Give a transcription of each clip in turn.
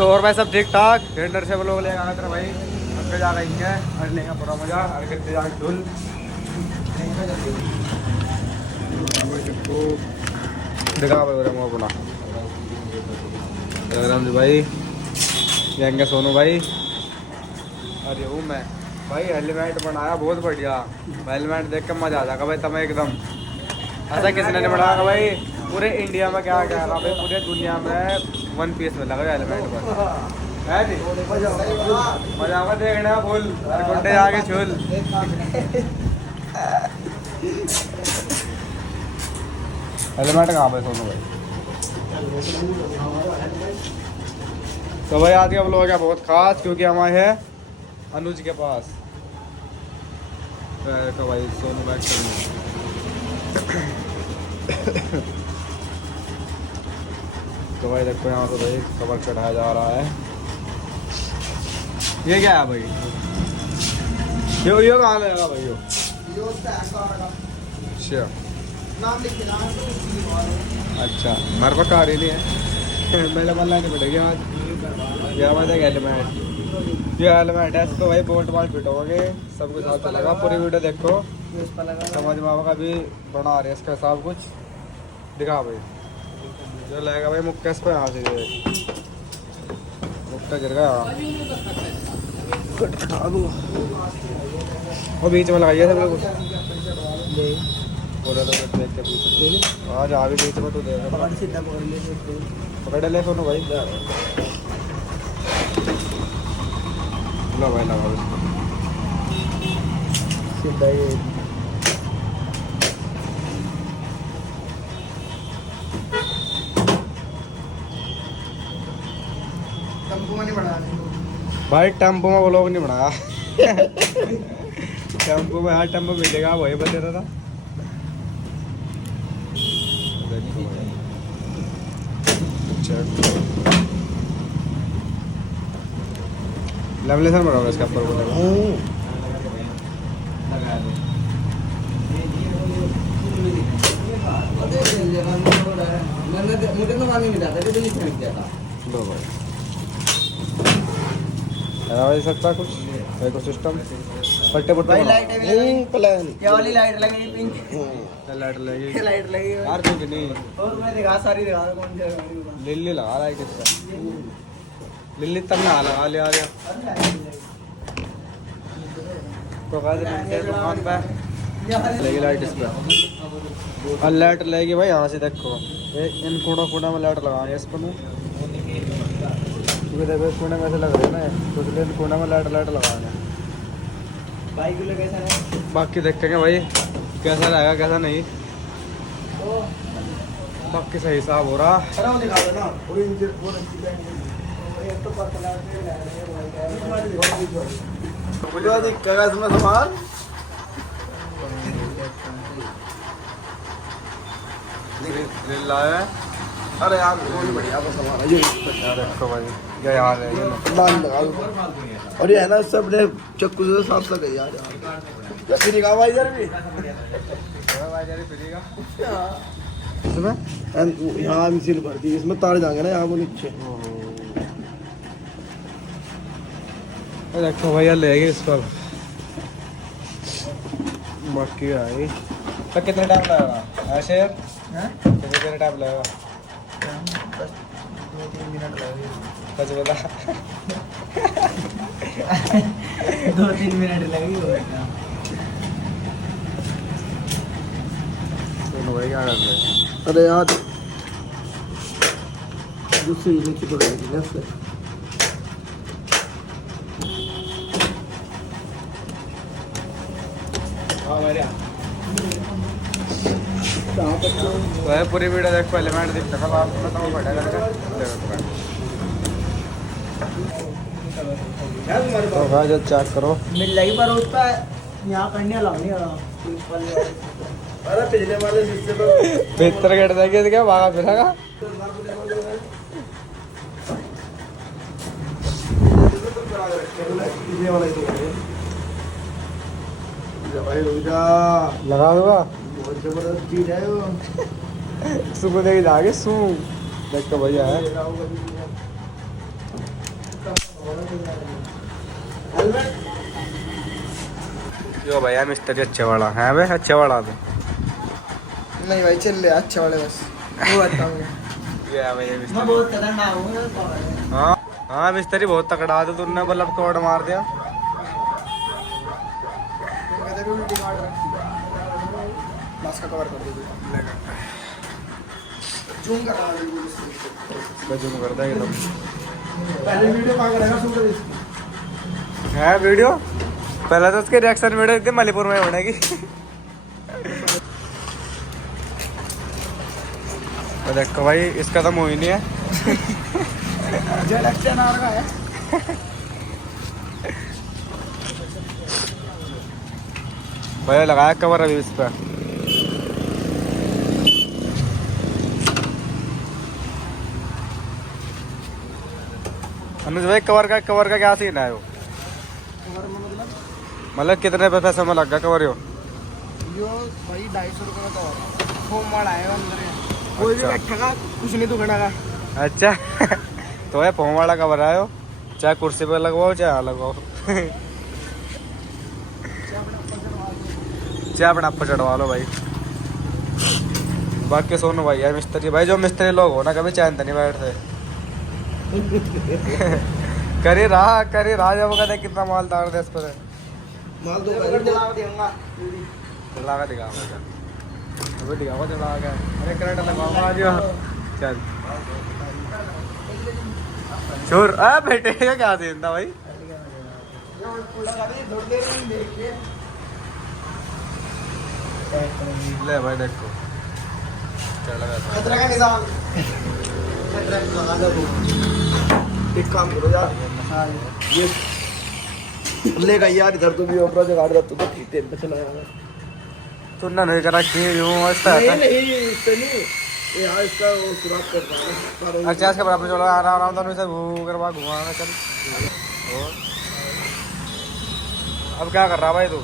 तो और भाई सब ठीक ठाक टेंडर से लोग लेगा आना तेरा भाई अब जा रही है और लेगा पूरा मजा और कितने जा धुल दिखा भाई मुँह अपना जगराम जी भाई जाएंगे सोनू भाई अरे हूँ मैं भाई हेलमेट बनाया बहुत बढ़िया हेलमेट देख के मजा आ जाएगा भाई तुम्हें एकदम ऐसा किसने नहीं बनाया भाई पूरे इंडिया में क्या कह रहा भाई पूरे दुनिया में वन पीस में लगा हेलमेट पर है मजा में देखना फुल गुंडे आगे छुल हेलमेट कहाँ पे सोनू भाई तो भाई आज का व्लॉग है बहुत खास क्योंकि हम आए हैं अनुज के पास तो भाई सोनू भाई तो भाई देखो यहाँ तो भाई कवर चढ़ाया जा रहा है ये क्या है भाई यो कहाँ लगेगा भाई अच्छा अच्छा मेरे पास कार ही नहीं है मेरे बल्ला नहीं पड़ेगी आज यह बात है हेलमेट ये हेलमेट है तो भाई बोल्ट वाल्ट फिट होगे सब कुछ साथ चलेगा पूरी वीडियो देखो समझ में आएगा भी बना रहे इसका सब कुछ दिखा भाई जो लगेगा भाई मुक्का इस पर यहाँ से मुक्का गिर गया वो बीच में लगाइए सब कुछ बोला तो देख के बीच में आज आ भी बीच में तो देगा पकड़ ले सोनू भाई लो भाई लगा सीधा ही भाई टेम्पो में वो लोग नहीं बनाया टेम्पो में हर टेम्पो मिलेगा वही बता रहा था लेमिनेशन बनाओगे इसके ऊपर लो भाई भाई सकता कुछ एको सिस्टम पट्टे पट्टे प्लान ये वाली लाइट लगेगी पिंक लाइट लगेगी यार क्यों नहीं और मैं दिखा सारी दिखा रहा कौन सी लिल्ली लगा लाइट इसका लिल्ली तब ना लगा ले आ गया तो गाइस दुकान पे लगेगी लाइट इस पे और लाइट लगेगी भाई यहाँ से देखो इन कोना में लाइट लगाएंगे इस पर देखो कोने में ऐसे लग रहे हैं ना कुछ दिन कोने में लाइट लगाएंगे बाइक कैसा है बाकी देखेंगे भाई कैसा रहेगा कैसा नहीं बाकी सही हिसाब हो रहा इसमें सामान लाया अरे यार बहुत बढ़िया का सामान है ये देखो भाई ये यार है बांध लगा दो और ये है ना सब ने चक्कू से साफ सा गई यार ये फ्री का भाई यार भी भाई यार फ्री का इसमें यहाँ मिसिल भर दी इसमें तार जाएंगे ना यहाँ वो नीचे देखो भैया लेगी इस पर बाकी आई तो कितने टाइम लगेगा ऐसे यार कितने टाइम लगेगा 2-3 मिनट लगेगी कुछ बता 2-3 मिनट लगेगी भाई क्या कर रहे अरे यार दूसरी नीचे पकड़ेगी ना उससे तो पूरी वीडियो देखो एलिमेंट दिखता है आपको मैं तो बढ़िया करके तो भाई जब चेक करो मिल जाएगी पर उस पर यहाँ करने लगनी अरे पिछले वाले हिस्से पर बेहतर कट जाएगी तो क्या भागा फिरेगा लगा दूंगा बहुत जबरदस्त चीज है वो सुबह देख जाके सू देख के भैया है यो भैया मिस्त्री अच्छे वाला है भाई, अच्छे वाला तो नहीं भाई चल ले अच्छे वाले बस वो बताऊँ ये है भैया मैं मिस्त्री। बहुत खतरनाक हूँ। हाँ हाँ मिस्त्री बहुत तकड़ा था, तूने बल्ब कोड मार दिया। ग्लास का कवर कर दे जूम कर जूम करता है एकदम। पहले वीडियो कहाँ करेगा शूट कर है वीडियो पहले तो उसके रिएक्शन वीडियो थी मणिपुर में बनेगी। तो देखो भाई इसका तो मुँह ही नहीं है। जेड एक्सटेनर का है। भैया लगाया कवर अभी इस पर। अनुज भाई कवर का क्या सीन है वो? कवर में मतलब कितने पैसे में लग गया कवर यो? यो भाई 250 रुपये का कवर फोम वाला है अंदर है। कोई भी बैठेगा कुछ नहीं दुखना का। अच्छा तो है फोम वाला कवर आयो, चाहे कुर्सी पे लगवाओ चाहे यहाँ लगवाओ। चाहे अपना आप चढ़वा लो भाई। बाकी सोनू भाई है मिस्त्री भाई, जो मिस्त्री लोग हो ना कभी चैन तो नहीं बैठते। करी रहा जब कहते कितना माल तार दे इस पर माल दो भाई दिला देऊंगा चला का दिखा अभी दिखावा चला का। अरे करंट लगाऊंगा आज चल छोर आ बेटे का क्या देता भाई। ले भाई देखो चल लगा खतरा का निशान खतरा लगा दो। एक काम करो यार ये लेगा यार इधर तो भी ऊपर से गाड़ तो ठीक है बचना यार। तूने नहीं करा कि यूं मस्त है। नहीं इससे नहीं ये यार इसका वो सुराख कर रहा है। अच्छा इसके बराबर चलो आराम तो इसे घूम करवा घुमाना चल। और अब क्या कर रहा भाई तू?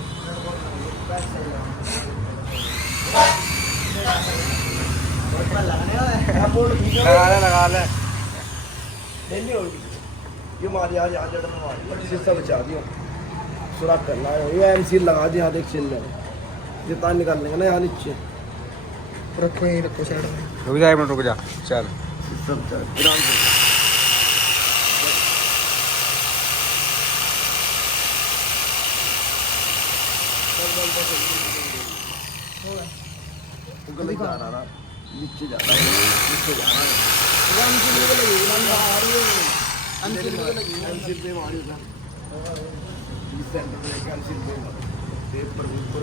लगा ले ये मार यार यहाँ जड़ में मार शीशा बचा दियो सुराख करना है। ये एमसी लगा दिया हाथ एक चिल्ल ये तार निकाल लेंगे ना यहाँ नीचे रखो यहीं रखो साइड में। रुक जा एक मिनट रुक जा चल। सब चल आराम से गलत जा रहा नीचे जा रहा है नीचे जा रहा है। एमसी लगी आ रही है एमसी पे मारी था इस सेंटर में एमसी पे पेपर ऊपर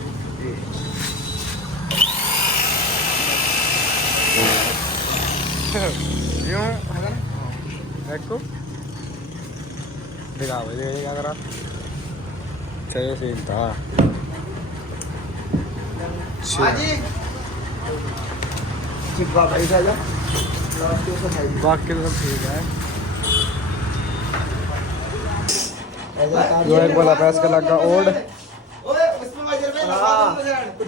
यूं देखो दिखा भाई ये क्या करा। सही सीन था। चिपका भाई जा बाकी तो सब ठीक है। जो एक वाला पैस का लगा ओल्ड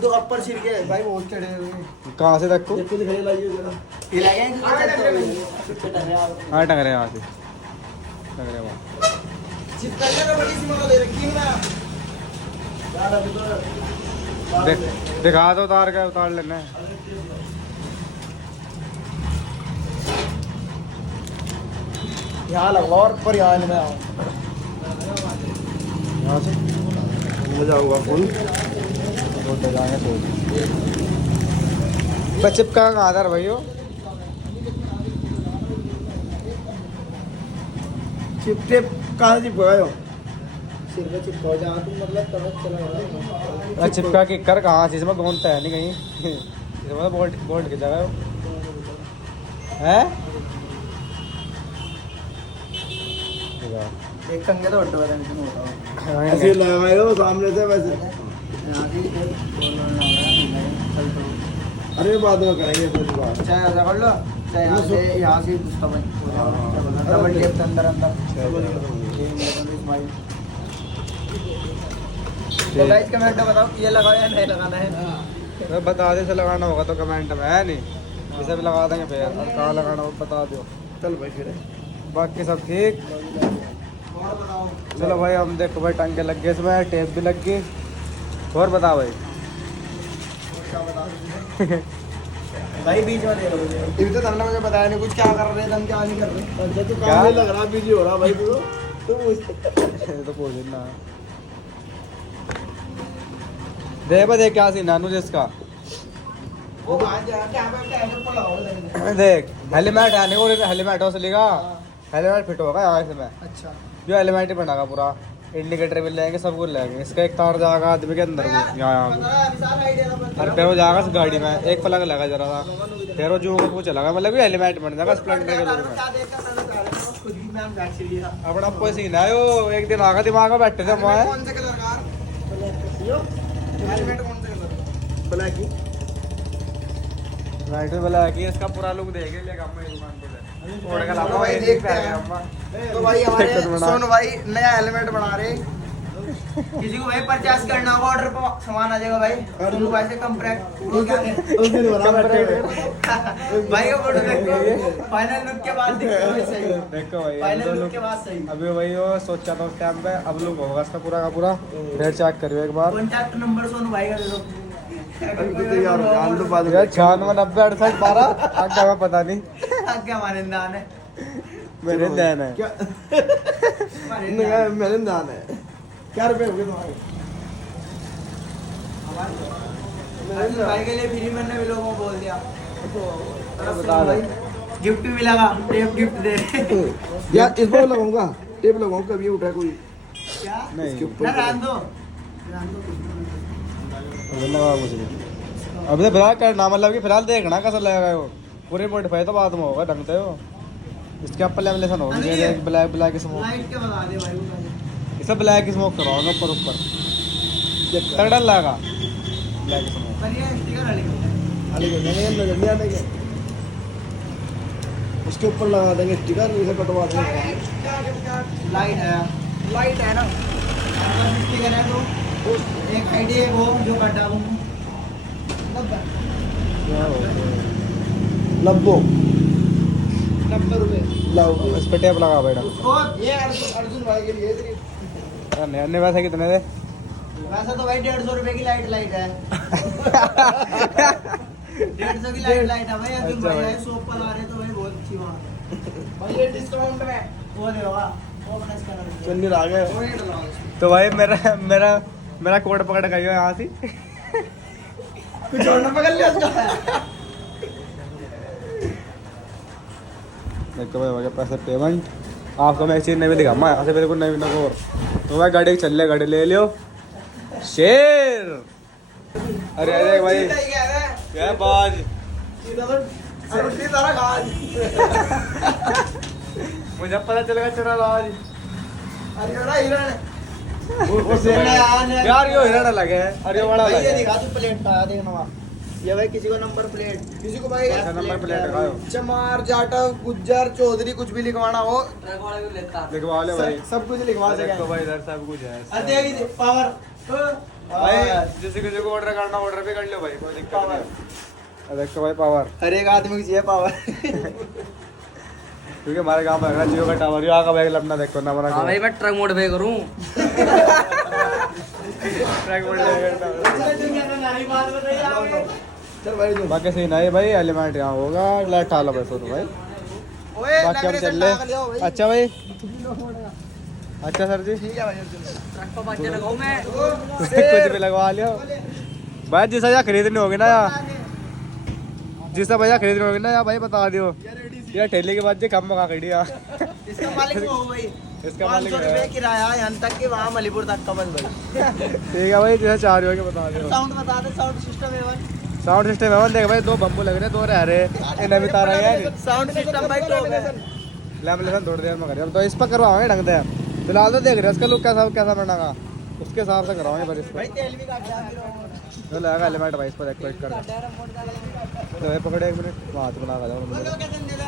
तो अपर छिड़ के भाई वो चढ़े कहाँ से देखो? ये खुद घरे लाइए जरा ये लाए हाँ टंग रहे हैं वहाँ से टंग रहे हैं वहाँ। चिपकाने का बड़ी सी मॉडल ले रखी है ना यार अभी तो दिखा दो उतार के उतार लेना है। यहाँ लगवा और पर यहाँ में आओ यहाँ से मजा होगा फुल चिपका का आधार भाई हो चिप टेप कहाँ से चिपकाए हो सिर पे चिपका जहाँ तुम मतलब तब चला चिपका के कर कहाँ से इसमें गोंदता है नहीं कहीं। इसमें बोल्ट बोल्ट की जगह है। एक कंगे तो उल्टा वाला नहीं होता ऐसे लगाएगा वो सामने से वैसे अरे बाद में करेंगे कुछ बात चाहे ऐसा कर लो चाहे यहाँ से उसका डबल टेप के अंदर अंदर तो गाइस कमेंट में बताओ ये लगाओ या नहीं लगाना है। बता दे से लगाना होगा तो कमेंट में है नहीं इसे भी लगा देंगे फिर कहाँ लगाना हो बता दो। चल भाई फिर बाकी सब ठीक। और बताओ। चलो भाई हम देखो भाई टांगे लग गए इसमें, टेप भी लग गई। और बताओ भाई। क्या बता भाई बीच में दे रहा मुझे। इब तो तुमने मुझे बताया नहीं कुछ, क्या कर रहे थे हम, क्या नहीं कर रहे। अच्छा तू क्या? काम में लग रहा, बिजी हो रहा भाई तू तो पूछ ना देख भाई, देख क्या सीन नानू जिसका वो बाहर जा क्या पर लगाओ। देख हेलमेट आने को, हेलमेट हो चलेगा, हेलमेट फिट होगा यहाँ से में, अच्छा जो हेलमेट ही बनागा पूरा, इंडिकेटर भी लेंगे, सब कुछ लेंगे। इसका एक तार जाएगा आदमी के अंदर को, यहाँ और फिर वो जाएगा इस गाड़ी में, एक पलग लगा जरा सा, फिर वो जो वो चलागा, मतलब हेलमेट बन जाएगा स्प्लेंडर के लोग में। अपना कोई सीन है यो, एक दिन आगा दिमाग में बैठे थे हमारे। कौन से कलर का हेलमेट, कौन से कलर? ब्लैक ही। राइट में बोला कि इसका पूरा लुक देखे लेगा हम दुकान पे से। और का तो भाई देखते हैं। तो भाई हमारे सोनू भाई नया हेलमेट बना रहे। किसी को भाई परचेस करना होगा ऑर्डर पर सामान आ जाएगा भाई। सोनू भाई से कॉन्ट्रैक्ट भाई का फोटो देखो, फाइनल लुक के बाद देखो भाई फाइनल लुक के बाद सही। अभी वही वो सोचा था उस टाइम पे, अब लुक होगा इसका पूरा का पूरा। फिर चेक करियो एक बार। कॉन्टैक्ट नंबर सोनू भाई का दे दो। यार 96 90 68 12 आगे हमें पता नहीं, क्या हमारे दान है, मेरे दैन है क्या मेरे दान है। क्या रुपए हो गए तुम्हारे? हमारे भाई के लिए फ्री मैंने भी लोगों को बोल दिया। बता दो। गिफ्ट भी मिलेगा, टेप गिफ्ट दे यार। इस बार लगाऊंगा, टेप लगाऊंगा, कभी उठा कोई क्या नहीं इसके ऊपर ना रहने दो। लगा कुछ नहीं अभी तो फिलहाल करना, मतलब कि फिलहाल देखना कैसा लगेगा वो, पूरे मॉडिफाई तो बाद में होगा ढंग से हो। इसके ऊपर लेमिनेशन होगा, ब्लैक ब्लैक स्मोक, लाइट के बता दे भाई वो इसे ब्लैक स्मोक करवाऊंगा ऊपर ऊपर, तगड़ा लगा ब्लैक स्मोक। पर ये स्टिकर नजर नहीं आने के, उसके ऊपर लगा देंगे स्टिकर, इसे कटवा देंगे। लाइट है ना, स्टिकर है तो एक आईडी है वो जो कट डालूंगा। 90 रुपए लाओ, इस पे टेप लगा बेटा। उसको ये अर्जुन भाई के लिए सिर्फ। अन्य वैसे कितने थे? वैसा तो भाई 150 रुपए की लाइट है 150 की लाइट है भाई। अर्जुन अच्छा भाई भाई। आए शॉप पर आ रहे तो भाई बहुत अच्छी बात भाई। ये डिस्काउंट में वो देगा, वो अपना स्कैनर चन्नी आ गए। तो भाई मेरा मेरा मेरा कोड पकड़ गई हो यहाँ से। कुछ और ना पकड़ लिया उसका। देखो भाई हो गया पैसे पेमेंट। आपको मैं एक चीज़ नहीं भी दिखाऊंगा यहाँ से, बिल्कुल नहीं भी और। तो भाई गाड़ी चल रही, गाड़ी ले लियो शेर। अरे अरे भाई क्या बाज मुझे पता चलेगा तेरा आज। यार यो हिरण लगे है, अरे यो बड़ा लगे दिखा तू प्लेट का देखना वहाँ। ये भाई किसी को नंबर प्लेट, किसी को भाई नंबर प्लेट लगाओ। चमार जाटव गुज्जर चौधरी कुछ भी लिखवाना हो लिखवा ले भाई, सब कुछ लिखवा सके तो भाई इधर सब कुछ है। पावर भाई जैसे किसी को ऑर्डर करना ऑर्डर भी कर लो भाई, कोई दिक्कत नहीं। देखो भाई पावर हर एक आदमी को चाहिए पावर। क्योंकि हमारे गांव में है जियो का टावर, यो आगा बैग लपना देखो ना हमारा। हाँ भाई मैं ट्रक मोड पे करूँ। ट्रैक बोर्ड चल भाई तुम बाकी सही नहीं भाई, एलिमेंट यहाँ होगा, लाइट डालो भाई तो भाई। बाकी हम चल रहे। अच्छा भाई, अच्छा सर जी ठीक है भाई। ट्रक पर बच्चे लगाऊँ मैं। कुछ भी लगवा लियो भाई, जैसा यहाँ खरीदनी होगी ना यार, जिसका भैया खरीदनी होगी ना यार भाई बता दियो यार, ठेले के बाद जी कम मंगा खड़ी यार। इसका मालिक वो हो भाई, इसका 500 मालिक रुपए है। किराया यहाँ तक कि वहाँ मलीपुर तक का बस भाई। ठीक है भाई, जैसा चाह रही हो बता दियो। साउंड बता दे, साउंड सिस्टम है साउंड सिस्टम है देख भाई, 2 बम्बू लग रहे, 2 रह रहे, इन्हें भी तारा है। साउंड सिस्टम भाई टॉप है। लेमिनेशन थोड़ी देर में करिए, तो इस पर करवाएंगे ढंग से। फिलहाल तो देख रहे हैं इसका लुक कैसा कैसा बनेगा, उसके हिसाब से करवाएंगे पर इसको। भाई तेल भी काट दिया तो लगेगा एलिमेंट भाई इस पर एक कर। तो भाई पकड़े 1 मिनट, हाथ बना कर जाओ।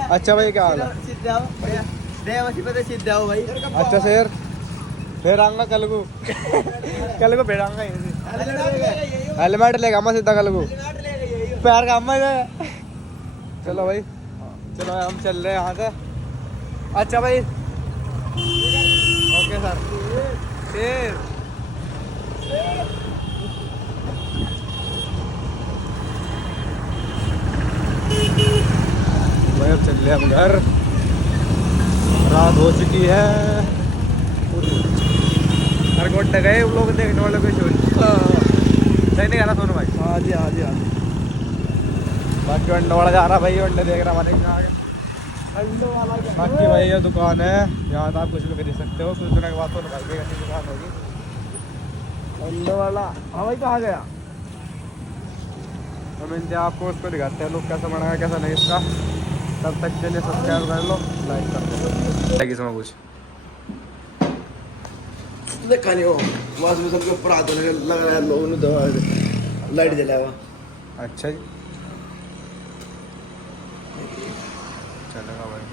अच्छा भाई क्या हाल है? सीधे आओ भैया, देवसी पे सीधे आओ भाई। अच्छा शेर, फिर आऊंगा कल को। कल को फिर आऊंगा यहीं से। हेलमेट लेगा मैं सीधा कल को, पैर का अम्मा है। चलो भाई, चलो भाई हम चल रहे हैं यहाँ से। अच्छा भाई ओके। शेर भाई अब चल रहे हम घर, रात हो चुकी है। हर घंटे गए उन लोग देखने वाले को छोड़ सही नहीं कहा सोनू भाई। हाँ जी हाँ जी हाँ जी। बाकी अंडे वाला जा रहा भाई, अंडे देख रहा हमारे आगे। बाकी भाई ये दुकान है, यहाँ तो आप कुछ भी खरीद सकते हो। कुछ दिनों के बाद सोनू भाई की ऐसी दुकान होगी। अंडे वाला। हाँ भाई कहाँ गया? हम इनसे आपको उसको दिखाते हैं लोग कैसा बनाया कैसा नहीं इसका। तब तक के लिए सब्सक्राइब कर लो, लाइक कर दो। इसमें कुछ देखा नहीं हो बस में सबके ऊपर हाथ होने लग रहा है, लोगों ने दवा लाइट जलाया हुआ। अच्छा जी चलेगा भाई।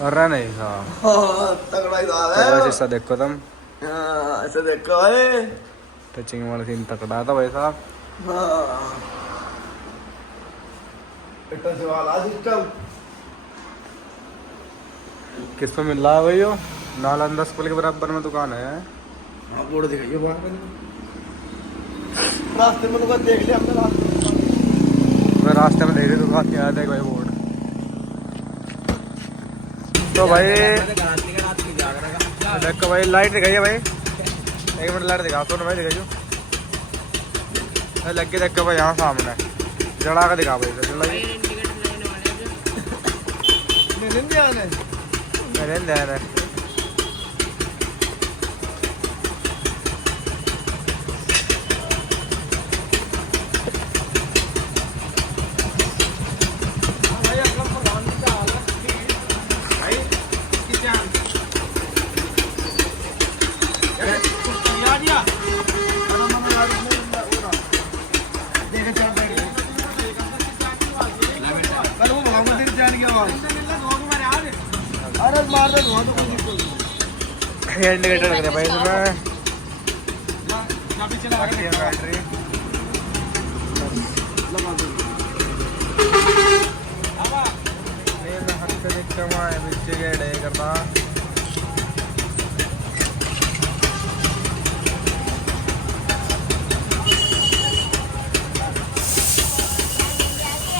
और रहा नहीं था हाँ तगड़ा ही था तो बस ऐसा देखो तुम। हाँ ऐसा देखो भाई। टचिंग वाला सीन तकड़ा था भाई साहब। हाँ टच वाला सिस्टम किस पे मिल रहा है भाई? नालंदा स्कूल के बराबर में दुकान है। हाँ बोर्ड दिखाइए वहाँ पे। रास्ते में तो देख लिया हमने मैं रास्ते में देख रही दुकान के आया था भाई बोर्ड। तो भाई देखो भाई लाइट दिखाइए भाई, 1 मिनट लाइट दिखा तो ना भाई, दिखाइए लग के देखो भाई यहाँ सामने जड़ा का दिखा भाई मेरे ध्यान है। अरे मार दो धुआं तो कोई इंडिकेटर लग रहा है भाई इसमें। बैटरी करना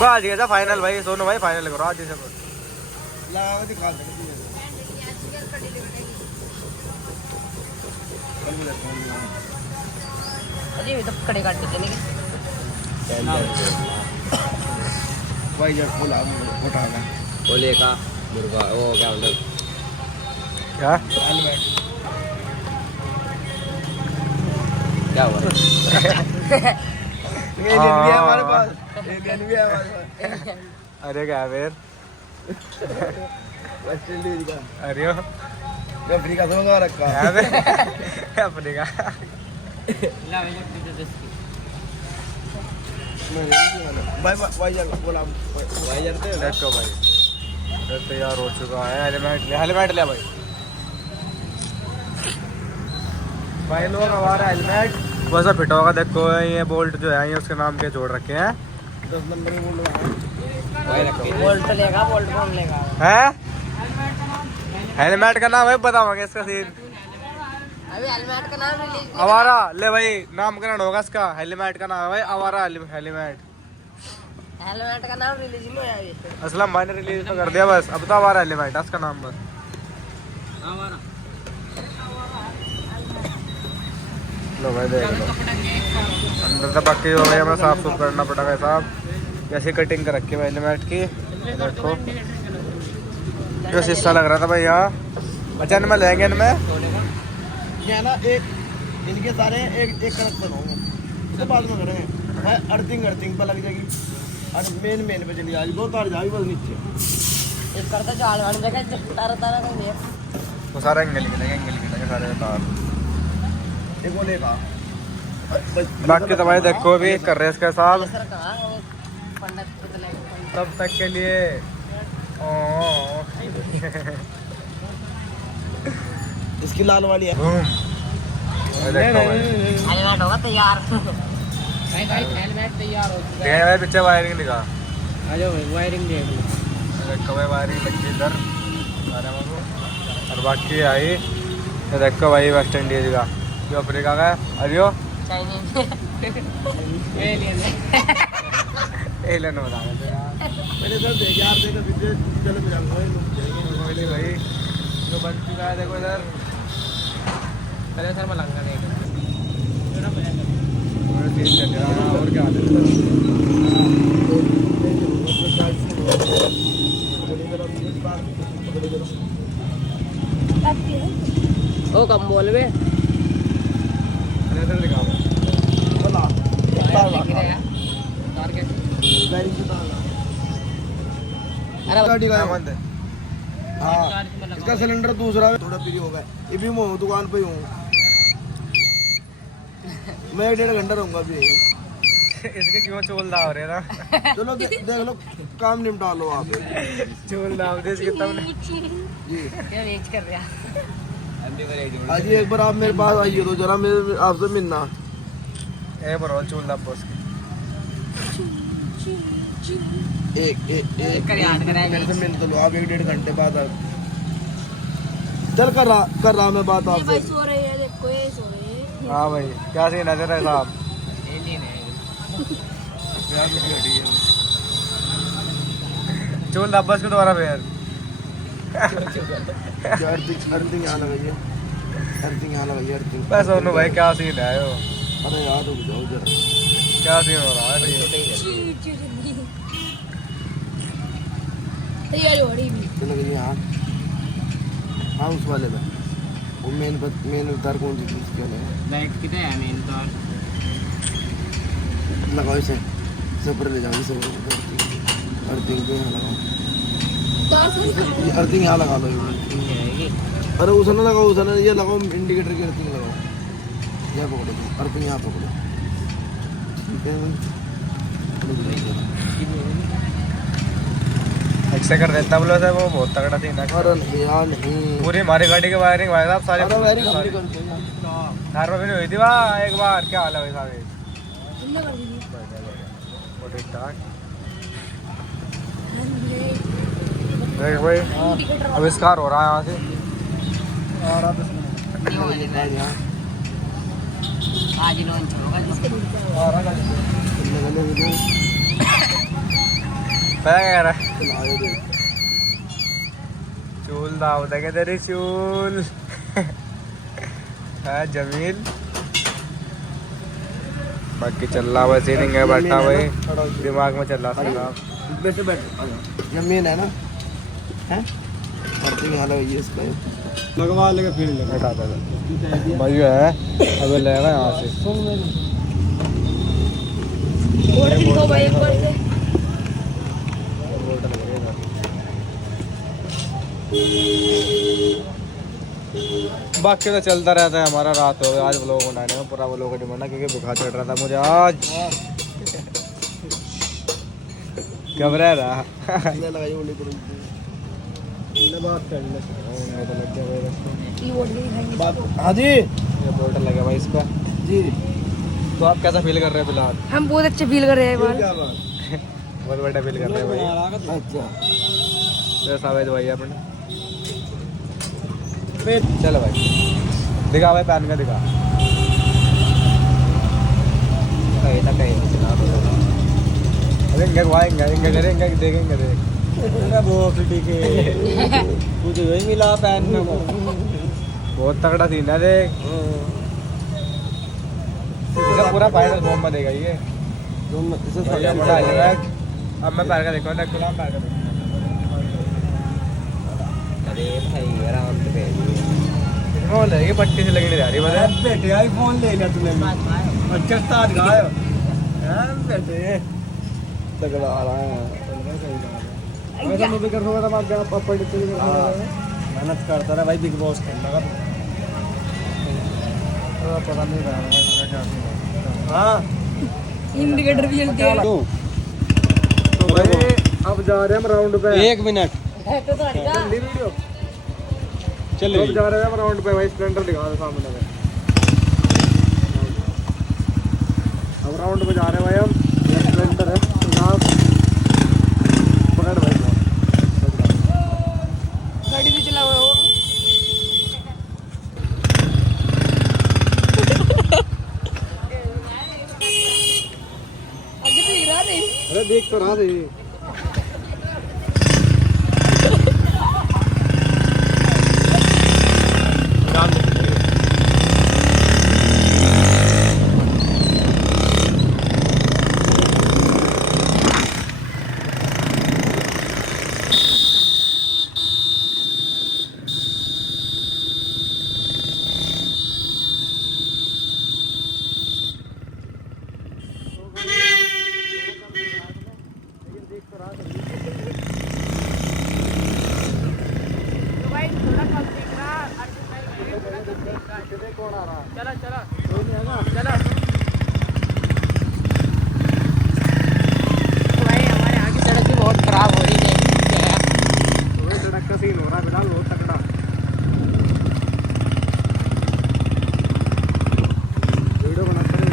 आज गया था फाइनल भाई। सोनू भाई फाइनल करो आज से लगा दिखा दे। अरे ये तो कड़े काट के चलेंगे। भाई यार बोला उठा का बोले का मुर्गा वो क्या मतलब क्या हेलमेट क्या हुआ? ये दिन भी है हमारे पास, ये दिन भी है हमारे पास। अरे क्या फिर वेस्ट इंडीज का अरे रेफरी का सोगा रखा अपने का भाई भाई यार बोला भाई यार थे देखो भाई तैयार हो चुका है। हेलमेट ले भाई। भाई लोग हमारा हेलमेट वैसा फिट होगा। देखो ये बोल्ट जो है ये उसके नाम के जोड़ रखे हैं। 10 नंबर में बोल रहा बोल्ट तो लेगा, बोल्ट कौन लेगा? है हेलमेट का नाम है बताओगे इसका सीन। अभी हेलमेट का नाम रिलीज आवारा ले भाई, नामकरण होगा इसका। हेलमेट का नाम है भाई आवारा हेलमेट। हेलमेट का नाम रिलीज नहीं हुआ अभी। असलम भाई ने रिलीज तो कर दिया बस। अब तो आवारा हेलमेट है इसका नाम बस। लो भाई देख लो अंदर से पक्की हो गई। हमें साफ सुफ करना पड़ेगा साहब। जैसे कटिंग कर रखी है हेलमेट की देखो। जो शीशा लग रहा था भाई यहाँ अच्छा इनमें लेंगे इनमें क्या ना एक इनके सारे एक कनेक्शन होंगे, उसके बाद में करेंगे भाई अर्थिंग पर लग जाएगी और मेन पे चली जाएगी। 2 तार जाएगी बस नीचे। ये करता जाल वाली जगह तारा तारा का नहीं है। तो सारे एंगल निकलेंगे सारे तार। एक वो लेगा बाकी तो भाई देखो भी कर रहे हैं इसके साथ। सर कहाँ वो पंडित को तो लेके तब तक के लिए इसकी लाल वाली है। देखो भाई हेलमेट होगा तैयार। भाई हेलमेट तैयार हो चुका भाई पीछे वायरिंग दिखा। आ जाओ भाई वायरिंग देख लो। देखो भाई वायरिंग लगी इधर और बाकी आई ये देखो भाई वेस्ट इंडीज का, जो अफ्रीका का है। अरियो चाइनीज एलियन एलियन बता रहे थे यार। मैंने सर देख यार देखो वीडियो चलो मिला कोई भाई जो बन चुका है देखो इधर। पहले सर मलंगा नहीं और तीन चल रहा है और क्या हाल है? ओ कम बोल बे इधर दिखाओ। बोला टारगेट गाड़ी से डाला अरे गाड़ी का क्या बंद है? हाँ इसका सिलेंडर दूसरा है, थोड़ा फ्री हो गया। ये भी मैं हूँ दुकान पे ही हूँ, मैं 1.5 घंटा रहूंगा अभी। इसके क्यों चोल दाव रहे ना? चलो देख लो काम निपटा लो आप। चोल दाव दे इसके तब ने। जी क्या वेच कर रहा आज ही एक बार आप मेरे पास आइए तो जरा मेरे आपसे मिलना। ए बरो चोल दाव बस के। एक कर याद कराएगी। मेरे से मिल तो लो आप 1.5 घंटे बाद आ। चल कर रहा मैं बात आपसे। सो रही है, देखो ये सो रही है। हाँ भाई क्या सीन है तेरा साहब? एलियन है चोल दाव बस के दोबारा फिर। अर्थिंग यहाँ लगाइए, अर्थिंग यहाँ लगाइए, अर्थिंग। बस सोनू भाई क्या सीन है यो? अरे यार रुक जाओ जरा। क्या सीन हो रहा है ये? तैयारी हो रही भी। चलो लगी हाँ हाँ उस वाले में वो मेन तार कौन सी चीज़ क्यों है? लाइट कितने है मेन तो लगाओ इसे पर ले जाओ इसे अर्थिंग पे यहाँ लगाओ, अर्थिंग यहाँ लगा लो। अरे उसे ना लगाओ, उसे ना ये लगाओ, इंडिकेटर की अर्थिंग लगाओ। यह पकड़ो अर्थिंग यहाँ पकड़ो, ठीक है। ऐसे कर देता बोलो से वो बहुत तगड़ा थी ना। अरे नहीं यार नहीं, पूरी हमारी गाड़ी की वायरिंग भाई साहब सारी अरे वायरिंग हम नहीं करते यार। घर में भी नहीं हुई थी वहाँ एक बार। क्या हाल है भाई साहब? तुमने कर दी। वो ठीक ठाक देख भाई आविष्कार हो रहा है यहाँ से। और आप आज लॉन्च होगा पता क्या कह रहा है? चूल दाव देखे तेरी चूल है जमील। बाकी चल रहा वैसे नहीं है बैठा भाई, दिमाग में चल रहा था। बैठो जमीन है ना है अर्थिंग यहाँ लगाइए इसका, लगवा लेगा फिर बैठा था भाई जो है अब लेगा यहाँ से। और दिखाओ भाई एक बार से। बाकी तो चलता रहता है हमारा। रात हो गई आज व्लॉग बनाने में, पूरा व्लॉग डिमांड है क्योंकि बुखार चढ़ रहा था मुझे आज। घबरा रहा लगाइए बोले बात कर ले। ये वोट भी दिखाएंगे। हाँ जी ये बोल्ट लगा भाई इस पर। जी तो आप कैसा फील कर रहे हैं फिलहाल? हम बहुत अच्छे फील कर रहे हैं क्या बात। बहुत बढ़िया फील कर रहे हैं भाई। अच्छा तो सावेद भाई अपने चलो भाई दिखा भाई पैन का दिखा। अरे इंगे वाएंगे इंगे करेंगे देखेंगे देख मुझे वही मिला पैन में बहुत तगड़ा सीन है देख। इसे पूरा फाइनल फॉर्म में देगा ये। ये बड़ा हेलमेट। अब मैं पैर का देखो ना खुला पैर का देखो। अरे भाई आराम से इसमें लगी पट्टी से लगने जा रही बता। बेटे आईफोन ले लिया तूने अच्छा स्टार्ट गाय बेटे तगड़ा आ रहा है। वैसे मैं भी कर रहा था बात आप पढ़ के मेहनत करता रहा भाई बिग बॉस खेलने का पता नहीं रहा क्या। हाँ इंडिकेटर भी जलती है। तो भाई अब जा रहे हैं हम राउंड पे। 1 मिनट तो गाड़ी का वीडियो चल अब जा रहे हैं हम राउंड पे भाई। स्प्लेंडर दिखा दो सामने में। अब राउंड पे जा रहे हैं भाई हम। स्प्लेंडर है जनाब। पकड़ भाई गाड़ी भी चला हुआ है वो। देख तो रहा थे। चलो चलो चलो। भाई हमारे आगे सड़क भी बहुत खराब हो रही है। सड़क का सीन हो रहा है बिल्कुल बहुत तगड़ा। वीडियो बनाते हैं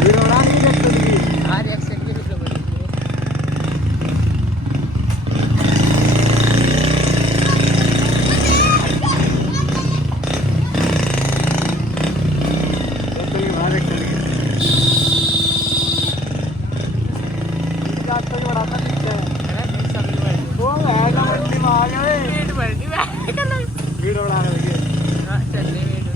वीडियो बना नहीं सकते। आज एक्सेंट भी निकलो बड़ी। वीडियो बना रहे हैं। चलने वीडियो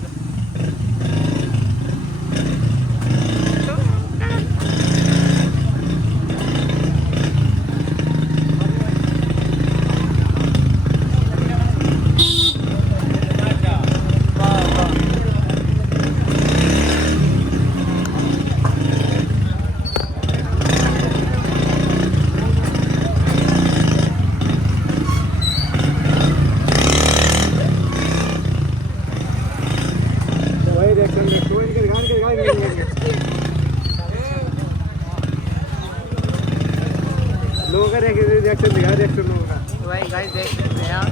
लोगों का रिएक्शन दिखा रिएक्शन लोगों का। भाई गाइस देख सकते हैं आप।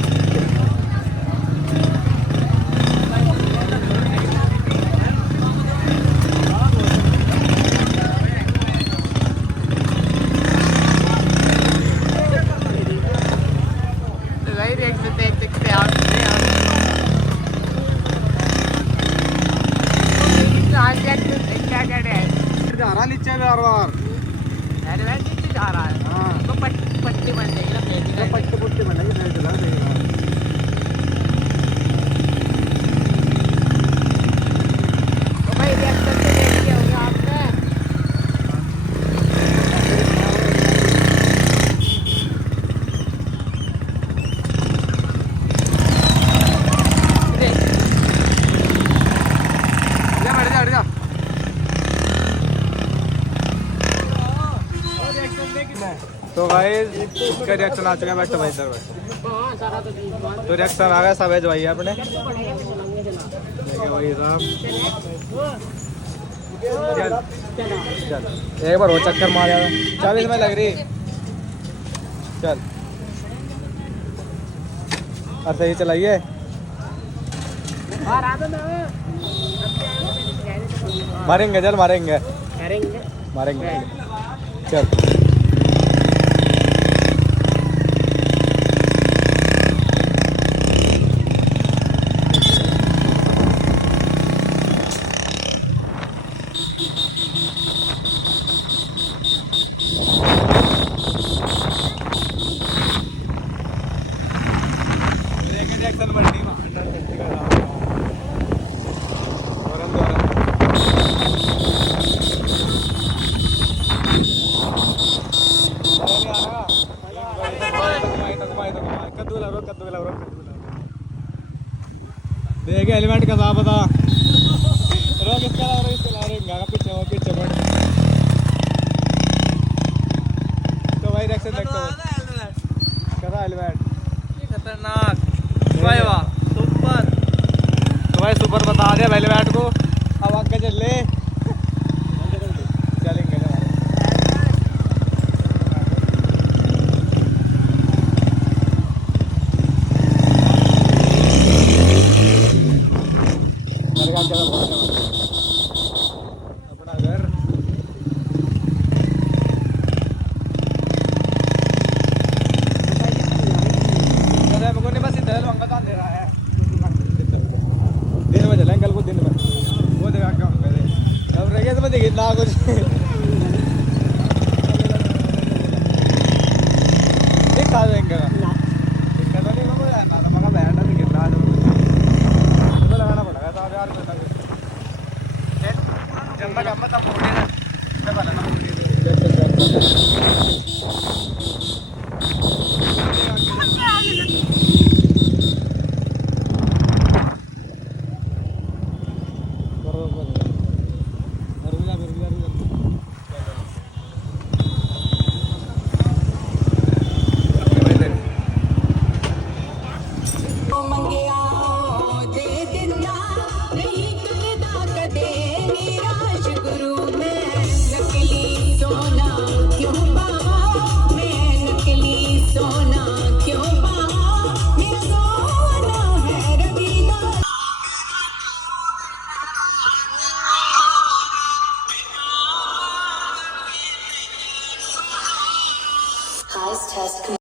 तो भाई रिएक्शन देख सकते हैं आप। क्या कह रहे हैं? जा रहा नीचे बार बार। अरे भाई नीचे जा रहा है। हाँ तो पट्टी बन जाएगी ना फेंकी तो पट्टे पुट्टे बनेंगे फिर चला देगा। तो भाई रिएक्शन से देख लिया होगा आपने। तो भाई इसका रिएक्शन आ चुका है। बैठो भाई इधर बैठो। हाँ सारा तो ठीक बात। तो रिएक्शन आ गया सब है जो भाई अपने देखिए भाई साहब। चल एक बार हो चक्कर मार यार। 40 में लग रही। चल और सही चलाइए। बाहर आ दो ना। मारेंगे चल मारेंगे करेंगे। मारेंगे चल। रिएक्शन बढ़नी देखे हेलमेट का साफ बता। रोक इसका पीछे वो पीछे बढ़। तो भाई रिएक्शन देखो करा हेलमेट खतरनाक। भाई वाह सुपर। तो भाई सुपर बता दिया हेलमेट को। अब आगे चल ले चलेंगे अपना घर। हमको नहीं बस इधर मंगा दे रहा है। दिन में चलेंगे कल को दिन में वो देखा क्या अब रह गया तो मैं देखिए ना कुछ देंगे दिक्कत नहीं हो यार ना तो मगर बैठ नहीं गिरना तो लगाना पड़ेगा साहब यार कोई जब तक हम तब मोड़े ना मैं भला ना Highest test